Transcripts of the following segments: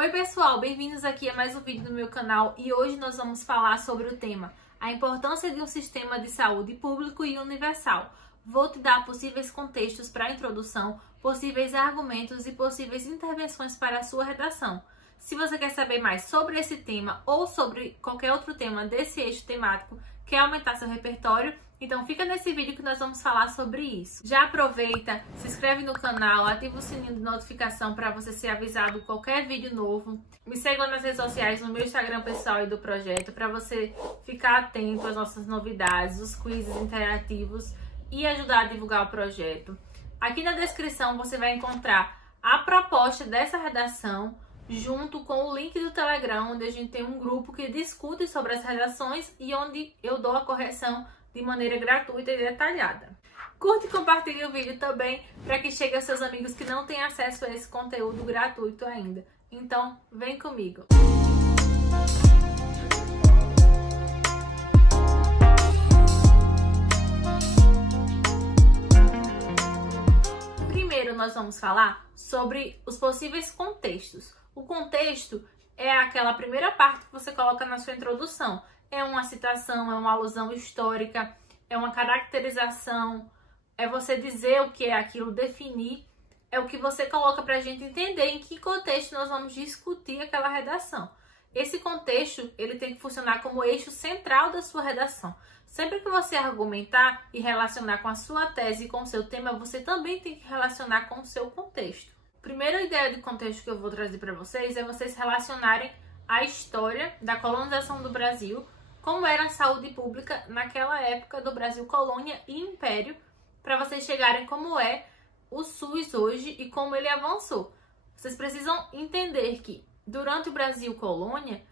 Oi pessoal, bem-vindos aqui a mais um vídeo do meu canal e hoje nós vamos falar sobre o tema a importância de um sistema de saúde público e universal. Vou te dar possíveis contextos para a introdução, possíveis argumentos e possíveis intervenções para a sua redação. Se você quer saber mais sobre esse tema ou sobre qualquer outro tema desse eixo temático, quer aumentar seu repertório, então fica nesse vídeo que nós vamos falar sobre isso. Já aproveita, se inscreve no canal, ativa o sininho de notificação para você ser avisado de qualquer vídeo novo. Me segue lá nas redes sociais, no meu Instagram pessoal e do projeto, para você ficar atento às nossas novidades, os quizzes interativos e ajudar a divulgar o projeto. Aqui na descrição você vai encontrar a proposta dessa redação, junto com o link do Telegram, onde a gente tem um grupo que discute sobre as redações e onde eu dou a correção de maneira gratuita e detalhada. Curte e compartilhe o vídeo também para que chegue aos seus amigos que não têm acesso a esse conteúdo gratuito ainda. Então, vem comigo! Primeiro, nós vamos falar sobre os possíveis contextos. O contexto é aquela primeira parte que você coloca na sua introdução. É uma citação, é uma alusão histórica, é uma caracterização, é você dizer o que é aquilo, definir, é o que você coloca para a gente entender em que contexto nós vamos discutir aquela redação. Esse contexto, ele tem que funcionar como eixo central da sua redação. Sempre que você argumentar e relacionar com a sua tese e com o seu tema, você também tem que relacionar com o seu contexto. A primeira ideia de contexto que eu vou trazer para vocês é vocês relacionarem a história da colonização do Brasil, como era a saúde pública naquela época do Brasil colônia e império, para vocês chegarem como é o SUS hoje e como ele avançou. Vocês precisam entender que durante o Brasil colônia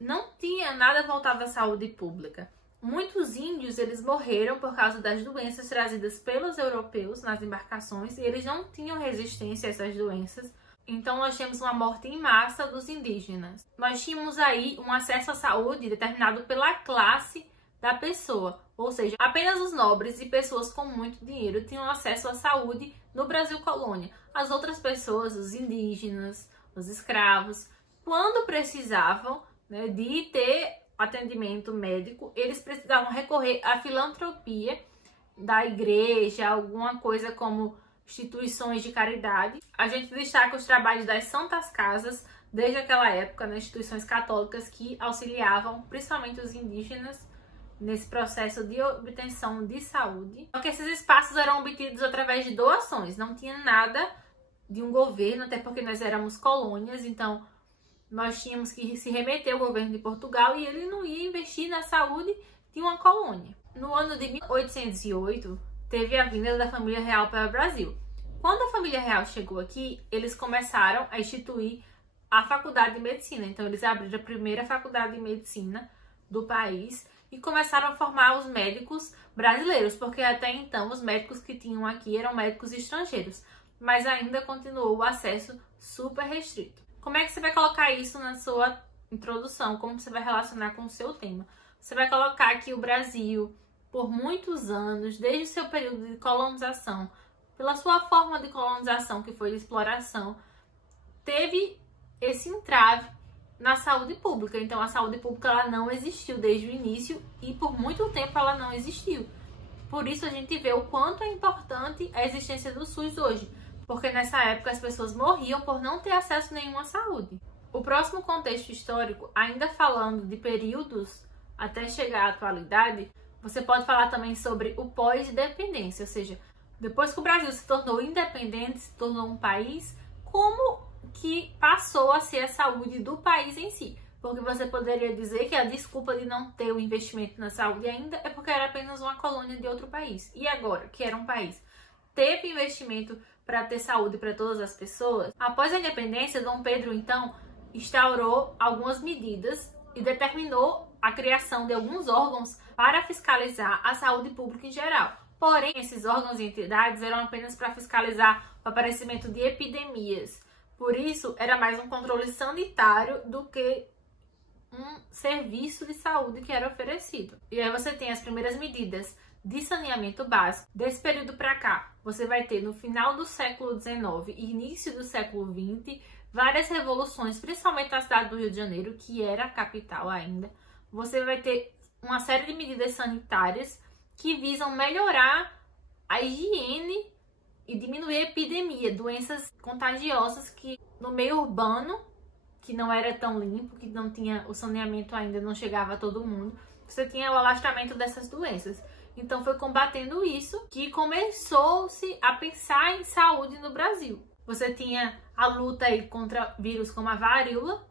não tinha nada voltado à saúde pública. Muitos índios, eles morreram por causa das doenças trazidas pelos europeus nas embarcações e eles não tinham resistência a essas doenças. Então nós temos uma morte em massa dos indígenas. Nós tínhamos aí um acesso à saúde determinado pela classe da pessoa, ou seja, apenas os nobres e pessoas com muito dinheiro tinham acesso à saúde no Brasil colônia. As outras pessoas, os indígenas, os escravos, quando precisavam, de ter atendimento médico, eles precisavam recorrer à filantropia da igreja, alguma coisa como instituições de caridade. A gente destaca os trabalhos das Santas Casas, desde aquela época, nas instituições católicas que auxiliavam principalmente os indígenas nesse processo de obtenção de saúde. Só que esses espaços eram obtidos através de doações, não tinha nada de um governo, até porque nós éramos colônias, então nós tínhamos que se remeter ao governo de Portugal e ele não ia investir na saúde de uma colônia. No ano de 1808, teve a vinda da família real para o Brasil. Quando a família real chegou aqui, eles começaram a instituir a faculdade de medicina. Então, eles abriram a primeira faculdade de medicina do país e começaram a formar os médicos brasileiros, porque até então os médicos que tinham aqui eram médicos estrangeiros, mas ainda continuou o acesso super restrito. Como é que você vai colocar isso na sua introdução? Como você vai relacionar com o seu tema? Você vai colocar que o Brasil, por muitos anos, desde o seu período de colonização, pela sua forma de colonização, que foi de exploração, teve esse entrave na saúde pública. Então, a saúde pública ela não existiu desde o início e por muito tempo ela não existiu. Por isso, a gente vê o quanto é importante a existência do SUS hoje, porque nessa época as pessoas morriam por não ter acesso nenhum à saúde. O próximo contexto histórico, ainda falando de períodos até chegar à atualidade, você pode falar também sobre o pós-independência, ou seja, depois que o Brasil se tornou independente, se tornou um país, como que passou a ser a saúde do país em si? Porque você poderia dizer que a desculpa de não ter o investimento na saúde ainda é porque era apenas uma colônia de outro país. E agora, que era um país, teve investimento para ter saúde para todas as pessoas? Após a independência, Dom Pedro, então, instaurou algumas medidas e determinou a criação de alguns órgãos para fiscalizar a saúde pública em geral. Porém, esses órgãos e entidades eram apenas para fiscalizar o aparecimento de epidemias. Por isso, era mais um controle sanitário do que um serviço de saúde que era oferecido. E aí você tem as primeiras medidas de saneamento básico. Desse período para cá, você vai ter no final do século XIX e início do século XX várias revoluções, principalmente na cidade do Rio de Janeiro, que era a capital ainda. Você vai ter uma série de medidas sanitárias que visam melhorar a higiene e diminuir a epidemia, doenças contagiosas que no meio urbano, que não era tão limpo, que não tinha o saneamento ainda, não chegava a todo mundo, você tinha o alastramento dessas doenças. Então foi combatendo isso que começou-se a pensar em saúde no Brasil. Você tinha a luta aí contra vírus como a varíola,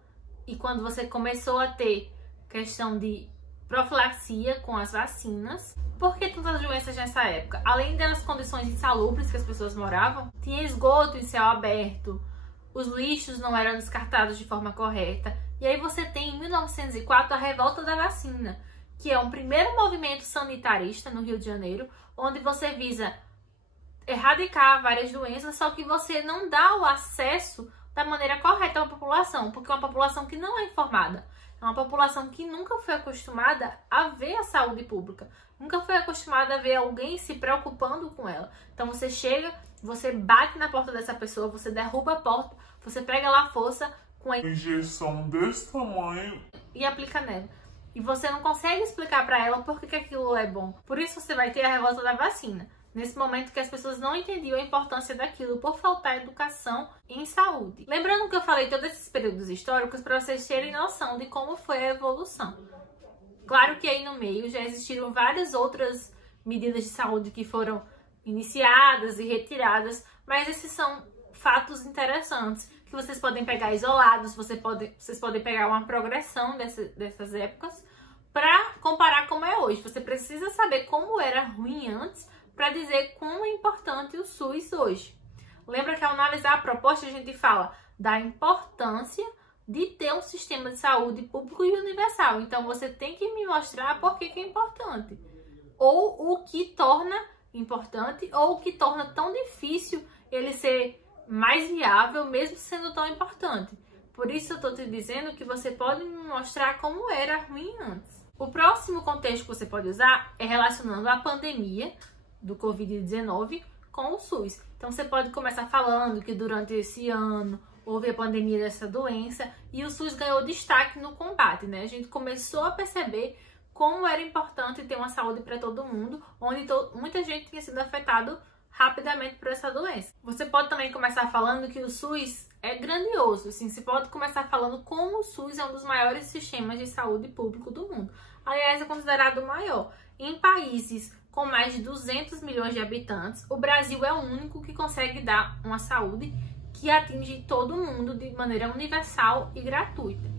e quando você começou a ter questão de profilaxia com as vacinas. Por que tantas doenças nessa época? Além das condições insalubres que as pessoas moravam, tinha esgoto em céu aberto, os lixos não eram descartados de forma correta. E aí você tem em 1904 a revolta da vacina, que é um primeiro movimento sanitarista no Rio de Janeiro, onde você visa erradicar várias doenças, só que você não dá o acesso da maneira correta à população, porque é uma população que não é informada. É uma população que nunca foi acostumada a ver a saúde pública, nunca foi acostumada a ver alguém se preocupando com ela. Então você chega, você bate na porta dessa pessoa, você derruba a porta, você pega lá a força com a injeção desse tamanho e aplica nela. E você não consegue explicar para ela por que aquilo é bom. Por isso você vai ter a revolta da vacina. Nesse momento que as pessoas não entendiam a importância daquilo por faltar educação em saúde. Lembrando que eu falei todos esses períodos históricos para vocês terem noção de como foi a evolução. Claro que aí no meio já existiram várias outras medidas de saúde que foram iniciadas e retiradas, mas esses são fatos interessantes que vocês podem pegar isolados, vocês podem pegar uma progressão dessas épocas para comparar como é hoje. Você precisa saber como era ruim antes para dizer como é importante o SUS hoje. Lembra que ao analisar a proposta a gente fala da importância de ter um sistema de saúde público e universal. Então você tem que me mostrar por que é importante, ou o que torna importante, ou o que torna tão difícil ele ser mais viável mesmo sendo tão importante. Por isso eu estou te dizendo que você pode me mostrar como era ruim antes. O próximo contexto que você pode usar é relacionando a pandemia do Covid-19 com o SUS. Então você pode começar falando que durante esse ano houve a pandemia dessa doença e o SUS ganhou destaque no combate, né? A gente começou a perceber como era importante ter uma saúde para todo mundo, onde muita gente tinha sido afetado rapidamente por essa doença. Você pode também começar falando que o SUS é grandioso, assim, você pode começar falando como o SUS é um dos maiores sistemas de saúde público do mundo. Aliás, é considerado o maior. Em países com mais de 200 milhões de habitantes, o Brasil é o único que consegue dar uma saúde que atinge todo mundo de maneira universal e gratuita.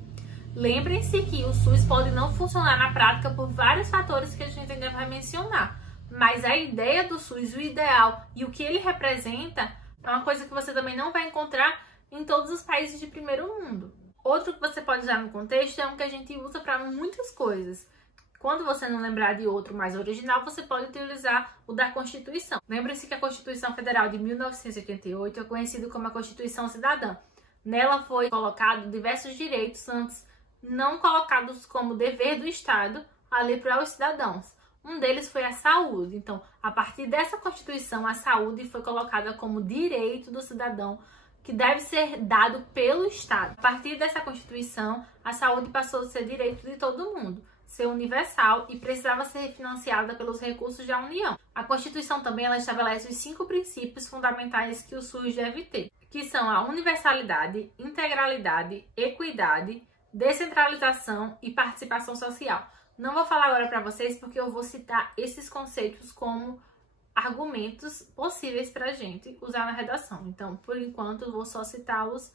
Lembrem-se que o SUS pode não funcionar na prática por vários fatores que a gente ainda vai mencionar, mas a ideia do SUS, o ideal e o que ele representa é uma coisa que você também não vai encontrar em todos os países de primeiro mundo. Outro que você pode usar no contexto é um que a gente usa para muitas coisas. Quando você não lembrar de outro mais original, você pode utilizar o da Constituição. Lembre-se que a Constituição Federal de 1988 é conhecida como a Constituição Cidadã. Nela foi colocado diversos direitos antes não colocados como dever do Estado ali para os cidadãos. Um deles foi a saúde. Então, a partir dessa Constituição, a saúde foi colocada como direito do cidadão que deve ser dado pelo Estado. A partir dessa Constituição, a saúde passou a ser direito de todo mundo, ser universal e precisava ser financiada pelos recursos da União. A Constituição também ela estabelece os 5 princípios fundamentais que o SUS deve ter, que são a universalidade, integralidade, equidade, descentralização e participação social. Não vou falar agora para vocês porque eu vou citar esses conceitos como argumentos possíveis para a gente usar na redação. Então, por enquanto, eu vou só citá-los.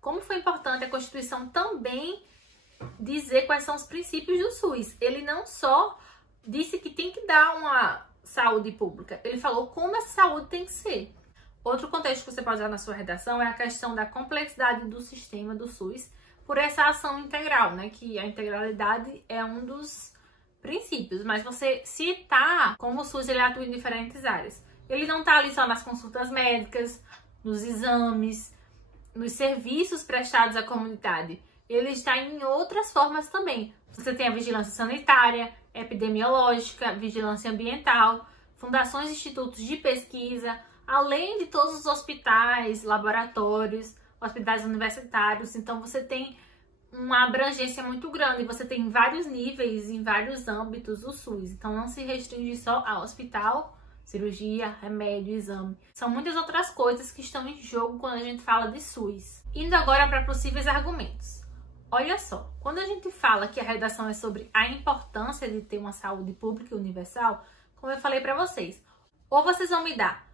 Como foi importante a Constituição também dizer quais são os princípios do SUS. Ele não só disse que tem que dar uma saúde pública, ele falou como essa saúde tem que ser. Outro contexto que você pode usar na sua redação é a questão da complexidade do sistema do SUS por essa ação integral, né? Que a integralidade é um dos princípios, mas você citar como o SUS ele atua em diferentes áreas. Ele não está ali só nas consultas médicas, nos exames, nos serviços prestados à comunidade. Ele está em outras formas também. Você tem a vigilância sanitária, epidemiológica, vigilância ambiental, fundações e institutos de pesquisa, além de todos os hospitais, laboratórios, hospitais universitários, então você tem uma abrangência muito grande, você tem vários níveis em vários âmbitos do SUS, então não se restringe só a hospital, cirurgia, remédio, exame. São muitas outras coisas que estão em jogo quando a gente fala de SUS. Indo agora para possíveis argumentos. Olha só, quando a gente fala que a redação é sobre a importância de ter uma saúde pública e universal, como eu falei para vocês, ou vocês vão me dar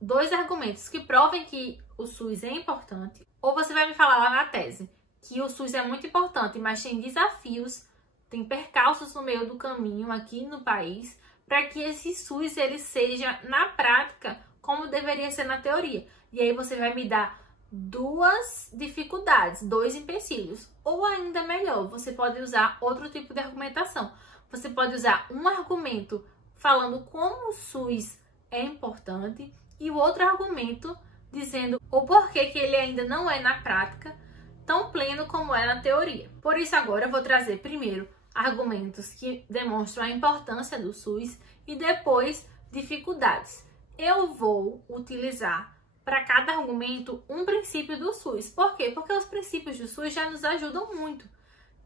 2 argumentos que provem que o SUS é importante, ou você vai me falar lá na tese que o SUS é muito importante, mas tem desafios, tem percalços no meio do caminho aqui no país, para que esse SUS ele seja, na prática, como deveria ser na teoria. E aí você vai me dar 2 dificuldades, 2 empecilhos. Ou ainda melhor, você pode usar outro tipo de argumentação. Você pode usar um argumento falando como o SUS é importante e o outro argumento dizendo o porquê que ele ainda não é na prática tão pleno como é na teoria. Por isso agora eu vou trazer primeiro argumentos que demonstram a importância do SUS e depois dificuldades. Eu vou utilizar para cada argumento um princípio do SUS. Por quê? Porque os princípios do SUS já nos ajudam muito.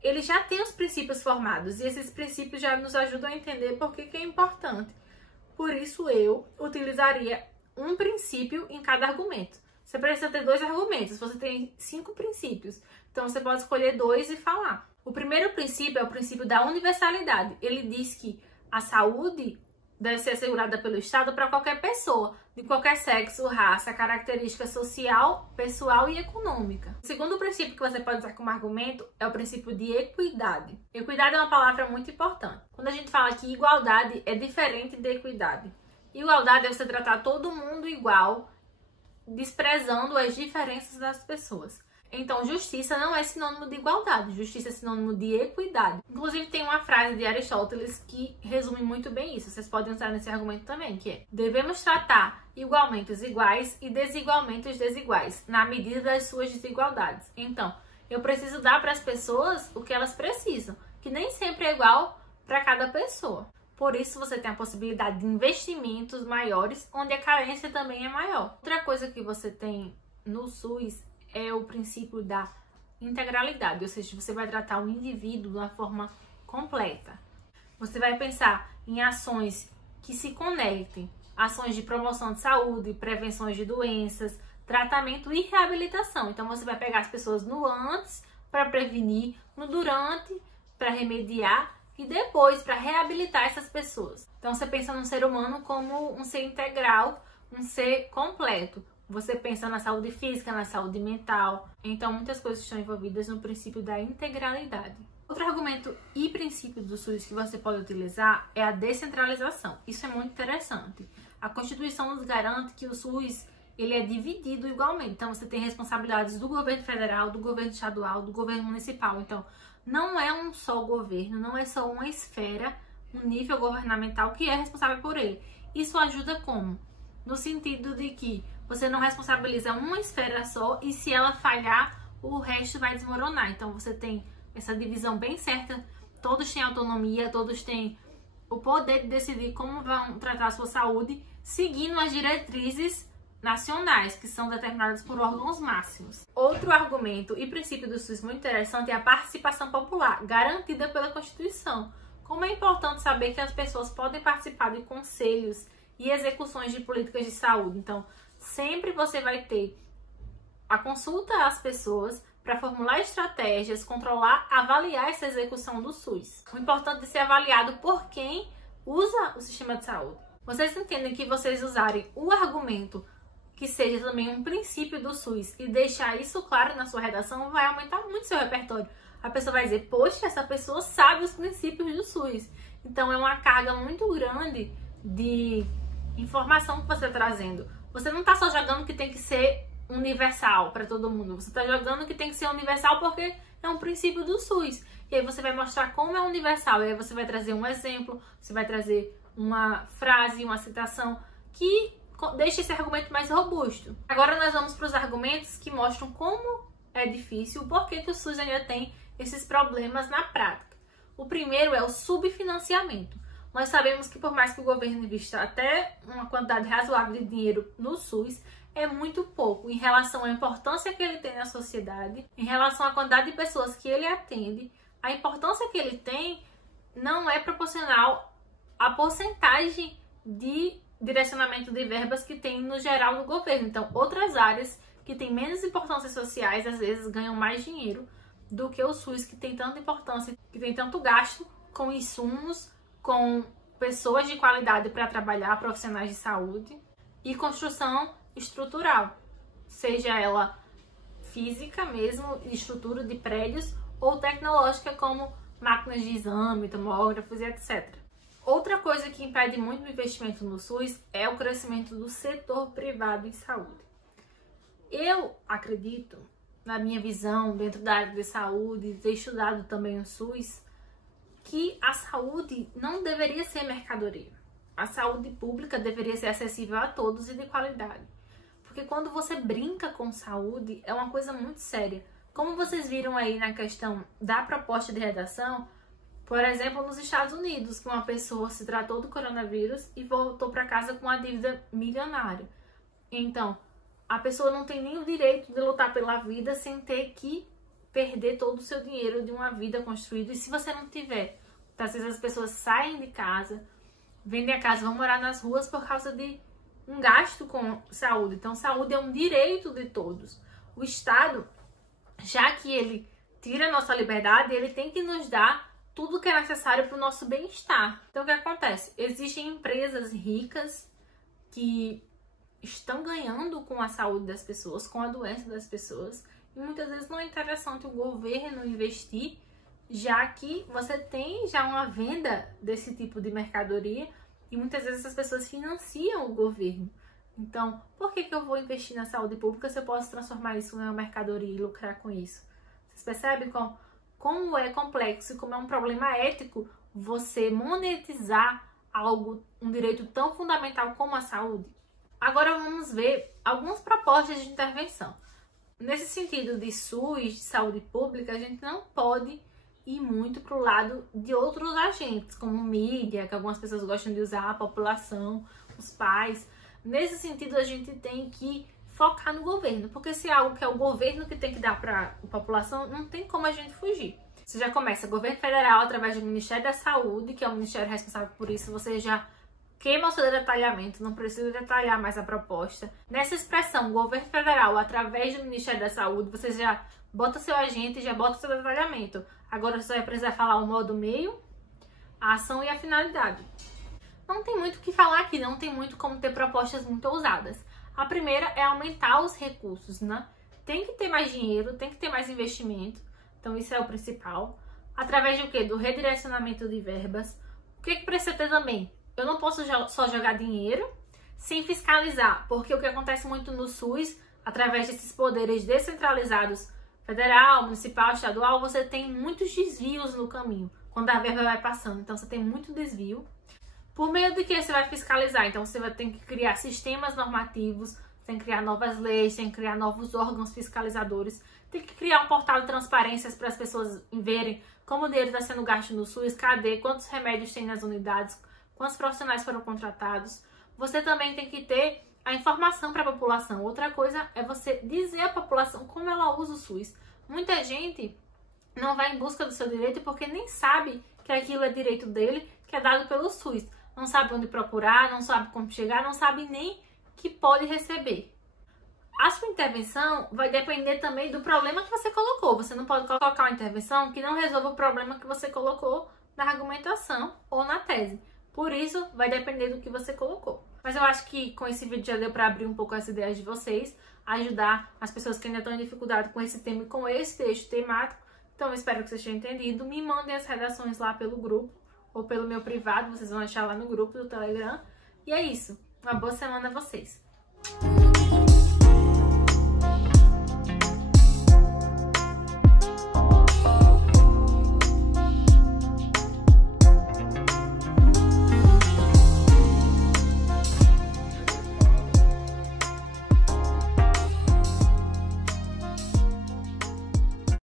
Ele já tem os princípios formados e esses princípios já nos ajudam a entender por que é importante. Por isso eu utilizaria um princípio em cada argumento. Você precisa ter 2 argumentos, você tem 5 princípios. Então você pode escolher 2 e falar. O primeiro princípio é o princípio da universalidade. Ele diz que a saúde deve ser assegurada pelo Estado para qualquer pessoa, de qualquer sexo, raça, característica social, pessoal e econômica. O segundo princípio que você pode usar como argumento é o princípio de equidade. Equidade é uma palavra muito importante. Quando a gente fala que igualdade é diferente de equidade. Igualdade é você tratar todo mundo igual, desprezando as diferenças das pessoas. Então, justiça não é sinônimo de igualdade, justiça é sinônimo de equidade. Inclusive, tem uma frase de Aristóteles que resume muito bem isso. Vocês podem usar nesse argumento também, que é: devemos tratar igualmente os iguais e desigualmente os desiguais, na medida das suas desigualdades. Então, eu preciso dar para as pessoas o que elas precisam, que nem sempre é igual para cada pessoa. Por isso, você tem a possibilidade de investimentos maiores, onde a carência também é maior. Outra coisa que você tem no SUS é o princípio da integralidade, ou seja, você vai tratar o indivíduo de uma forma completa. Você vai pensar em ações que se conectem, ações de promoção de saúde, prevenções de doenças, tratamento e reabilitação. Então, você vai pegar as pessoas no antes para prevenir, no durante para remediar e depois para reabilitar essas pessoas. Então, você pensa no ser humano como um ser integral, um ser completo. Você pensa na saúde física, na saúde mental. Então, muitas coisas estão envolvidas no princípio da integralidade. Outro argumento e princípio do SUS que você pode utilizar é a descentralização. Isso é muito interessante. A Constituição nos garante que o SUS ele é dividido igualmente. Então, você tem responsabilidades do governo federal, do governo estadual, do governo municipal. Então, não é um só governo, não é só uma esfera, um nível governamental que é responsável por ele. Isso ajuda como? No sentido de que você não responsabiliza uma esfera só e se ela falhar, o resto vai desmoronar. Então, você tem essa divisão bem certa, todos têm autonomia, todos têm o poder de decidir como vão tratar a sua saúde, seguindo as diretrizes nacionais, que são determinadas por órgãos máximos. Outro argumento e princípio do SUS muito interessante é a participação popular, garantida pela Constituição. Como é importante saber que as pessoas podem participar de conselhos e execuções de políticas de saúde. Então, sempre você vai ter a consulta às pessoas para formular estratégias, controlar, avaliar essa execução do SUS. O importante é ser avaliado por quem usa o sistema de saúde. Vocês entendem que vocês usarem o argumento que seja também um princípio do SUS e deixar isso claro na sua redação vai aumentar muito seu repertório. A pessoa vai dizer, poxa, essa pessoa sabe os princípios do SUS. Então é uma carga muito grande de informação que você está trazendo. Você não está só jogando que tem que ser universal para todo mundo. Você está jogando que tem que ser universal porque é um princípio do SUS. E aí você vai mostrar como é universal. E aí você vai trazer um exemplo, você vai trazer uma frase, uma citação que deixa esse argumento mais robusto. Agora nós vamos para os argumentos que mostram como é difícil, o porquê que o SUS ainda tem esses problemas na prática. O primeiro é o subfinanciamento. Nós sabemos que por mais que o governo invista até uma quantidade razoável de dinheiro no SUS, é muito pouco em relação à importância que ele tem na sociedade, em relação à quantidade de pessoas que ele atende. A importância que ele tem não é proporcional à porcentagem de direcionamento de verbas que tem no geral do governo. Então, outras áreas que têm menos importâncias sociais, às vezes, ganham mais dinheiro do que o SUS, que tem tanta importância, que tem tanto gasto com insumos, com pessoas de qualidade para trabalhar, profissionais de saúde, e construção estrutural, seja ela física mesmo, estrutura de prédios, ou tecnológica como máquinas de exame, tomógrafos e etc. Outra coisa que impede muito o investimento no SUS é o crescimento do setor privado em saúde. Eu acredito, na minha visão, dentro da área de saúde, ter estudado também o SUS, que a saúde não deveria ser mercadoria. A saúde pública deveria ser acessível a todos e de qualidade. Porque quando você brinca com saúde, é uma coisa muito séria. Como vocês viram aí na questão da proposta de redação, por exemplo, nos Estados Unidos, que uma pessoa se tratou do coronavírus e voltou para casa com uma dívida milionária. Então, a pessoa não tem nem o direito de lutar pela vida sem ter que perder todo o seu dinheiro de uma vida construída. E se você não tiver, às vezes as pessoas saem de casa, vendem a casa, vão morar nas ruas por causa de um gasto com saúde. Então, saúde é um direito de todos. O Estado, já que ele tira a nossa liberdade, ele tem que nos dar tudo que é necessário para o nosso bem-estar. Então, o que acontece? Existem empresas ricas que estão ganhando com a saúde das pessoas, com a doença das pessoas, e muitas vezes não é interessante o governo investir, já que você tem já uma venda desse tipo de mercadoria e muitas vezes as pessoas financiam o governo. Então, por que eu vou investir na saúde pública se eu posso transformar isso em uma mercadoria e lucrar com isso? Vocês percebem como é complexo e como é um problema ético você monetizar algo, um direito tão fundamental como a saúde? Agora vamos ver algumas propostas de intervenção. Nesse sentido de SUS, de saúde pública, a gente não pode ir muito para o lado de outros agentes, como mídia, que algumas pessoas gostam de usar, a população, os pais. Nesse sentido, a gente tem que focar no governo, porque se é algo que é o governo que tem que dar para a população, não tem como a gente fugir. Você já começa, governo federal, através do Ministério da Saúde, que é o ministério responsável por isso, você já queima o seu detalhamento, não precisa detalhar mais a proposta. Nessa expressão, governo federal, através do Ministério da Saúde, você já bota seu agente e já bota seu detalhamento. Agora você vai precisar falar o modo meio, a ação e a finalidade. Não tem muito o que falar aqui, não tem muito como ter propostas muito ousadas. A primeira é aumentar os recursos, né? Tem que ter mais dinheiro, tem que ter mais investimento. Então isso é o principal. Através do quê? Do redirecionamento de verbas. O que precisa ter também? Eu não posso só jogar dinheiro sem fiscalizar, porque o que acontece muito no SUS, através desses poderes descentralizados, federal, municipal, estadual, você tem muitos desvios no caminho, quando a verba vai passando. Então, você tem muito desvio. Por meio de que você vai fiscalizar? Então, você vai ter que criar sistemas normativos, tem que criar novas leis, tem que criar novos órgãos fiscalizadores, tem que criar um portal de transparências para as pessoas verem como o dinheiro está sendo gasto no SUS, cadê, quantos remédios tem nas unidades, quantos profissionais foram contratados. Você também tem que ter a informação para a população. Outra coisa é você dizer à população como ela usa o SUS. Muita gente não vai em busca do seu direito porque nem sabe que aquilo é direito dele, que é dado pelo SUS. Não sabe onde procurar, não sabe como chegar, não sabe nem que pode receber. A sua intervenção vai depender também do problema que você colocou. Você não pode colocar uma intervenção que não resolva o problema que você colocou na argumentação ou na tese. Por isso, vai depender do que você colocou. Mas eu acho que com esse vídeo já deu para abrir um pouco as ideias de vocês, ajudar as pessoas que ainda estão em dificuldade com esse tema e com esse eixo temático. Então, eu espero que vocês tenham entendido. Me mandem as redações lá pelo grupo ou pelo meu privado. Vocês vão achar lá no grupo do Telegram. E é isso. Uma boa semana a vocês.